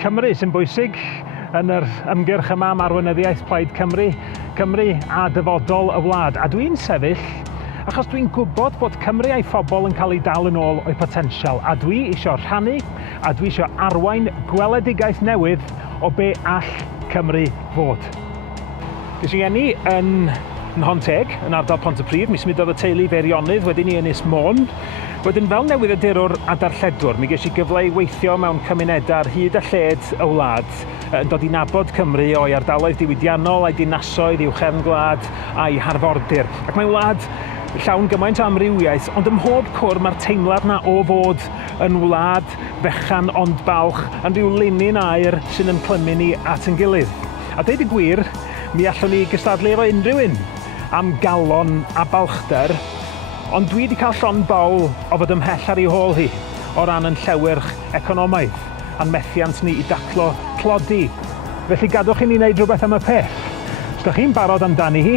Cymru sy'n bwysig yn yr ymgyrch yma am arweinyddiaeth Plaid Cymru, Cymru a dyfodol y wlad. A dwi'n sefyll achos dwi'n gwybod bod Cymru a'i phobl yn cael ei dal yn ôl o'i potensial, a dwi eisiau rhannu a dwi eisiau arwain gweledigaeth newydd o be all Cymru fod. Dwi'n geni yn Nhon Teg, yn ardal Pontypridd, mi symudodd y teulu Feirionydd wedyn ni Ynys Môn. Wedyn fel newyddiadurwr a darlledwr, mi ges i gyfle i weithio mewn cymunedau ar hyd a lled y wlad, yn dod i nabod Cymru o'i ardaloedd diwydiannol, a'i dinasoedd, uwchefn gwlad a'i harfordir. Ac mae'n wlad llawn gymaint o amrywiaeth, ond ym mhob cwr mae'r teimlad na o fod yn wlad fechan ond balch, yn rhyw linyn aer sy'n yn clymu ni at ein gilydd. A deud y gwir, mi allwn ni gystadlu efo unrhyw un am galon a balchder, ond dwi wedi cael llon bawl o fod ymhell ar ei hôl hi o ran yn llewyrch economaidd a'n methiant ni i daclo clodi. Felly gadwch i ni wneud rhywbeth am y peth. Os ydych chi'n barod amdani hi,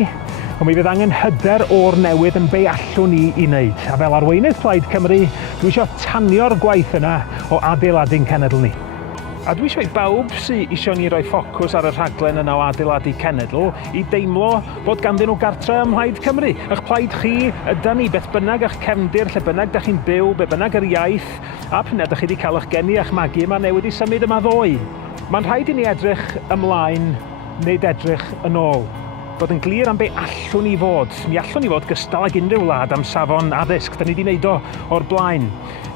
ond mi fydd angen hyder o'r newydd yn be allwn ni i wneud. A fel arweinydd Plaid Cymru, dwi eisiau tanio'r gwaith yna o adeiladu'n cenedl ni. A dwi eisiau i bawb sy'n eisiau ni roi ffocws ar y rhaglen yna o adeiladu cenedl i deimlo bod ganddyn nhw gartre ym Mhlaid Cymru. Eich plaid chi yda ni, beth bynnag eich cefndir, lle bynnag ydych chi'n byw, be bynnag yr iaith, a pryd ydych chi wedi cael eich geni a'ch magu yma newid i symud yma ddoe. Mae'n rhaid i ni edrych ymlaen, nid edrych yn ôl. Bod yn glir am be allwn ni fod. Mi allwn ni fod gystal ag unrhyw wlad am safon addysg. Da ni wedi wneud o o'r blaen.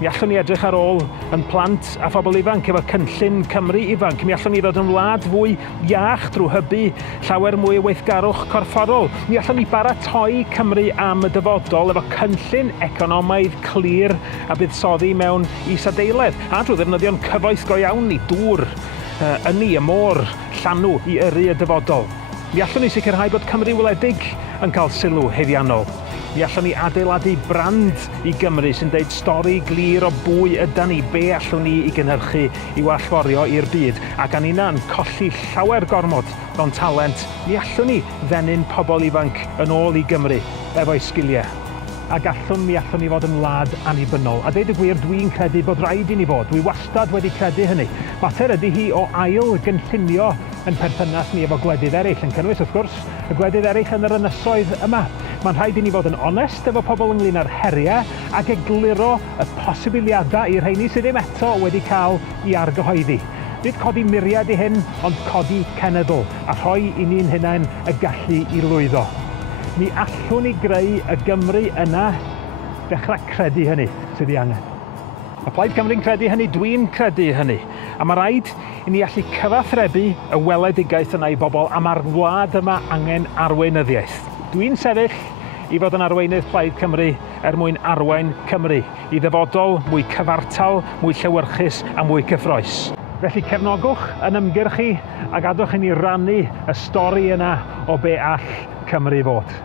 Mi allwn ni edrych ar ôl yn plant a phobl ifanc efo cynllun Cymru ifanc. Mi allwn ni ddod yn wlad fwy iach drwy hybu llawer mwy o weithgarwch corfforol. Mi allwn ni baratoi Cymru am y dyfodol efo cynllun economaidd clir a buddsoddi mewn is-adeiledd. A drwy ddefnyddio'n cyfoes go iawn ni dŵr, ynni, y môr, llanw i yrru y dyfodol. Mi allwn ni sicrhau bod Cymru wledig yn cael sylw heddiannol. Mi allwn ni adeiladu brand i Gymru sy'n deud stori glir o bwy ydan ni, be allwn ni i gynhyrchu i wallforio i'r byd. Ac an una'n colli llawer gormod o'n talent, mi allwn ni ddenyn pobl ifanc yn ôl i Gymru efo'i sgiliau. A allwn ni fod yn wlad annibynnol. A deud y gwir, dwi'n credu bod rhaid i ni fod. Dwi wastad wedi credu hynny. Mater ydy hi o ail gynllunio yn perthynas ni efo gwledydd eraill, yn cynnwys wrth gwrs y gwledydd eraill yn yr ynysoedd yma. Mae'n rhaid i ni fod yn onest efo pobl ynglyn â'r heriau ac egluro y posibiliadau i'r rheini sydd ddim eto wedi cael i argyhoeddi. Nid codi muriad i hyn, ond codi cenedl a rhoi i ni'n hunain y gallu i lwyddo. Mi allwn ni greu y Gymru yna, dechrau credu hynny sydd ei angen. Mae Plaid Cymru'n credu hynny, dwi'n credu hynny. A mae rhaid i ni allu cyfathrebu y weledigaeth yna i bobl a mae'r wlad yma angen arweinyddiaeth. Dwi'n sefyll i fod yn arweinydd Plaid Cymru mwyn arwain Cymru, i ddyfodol, mwy cyfartal, mwy llewyrchus a mwy cyffroes. Felly cefnogwch yn ymgyrchu a gadwch i ni rannu y stori yna o be all Cymru fod.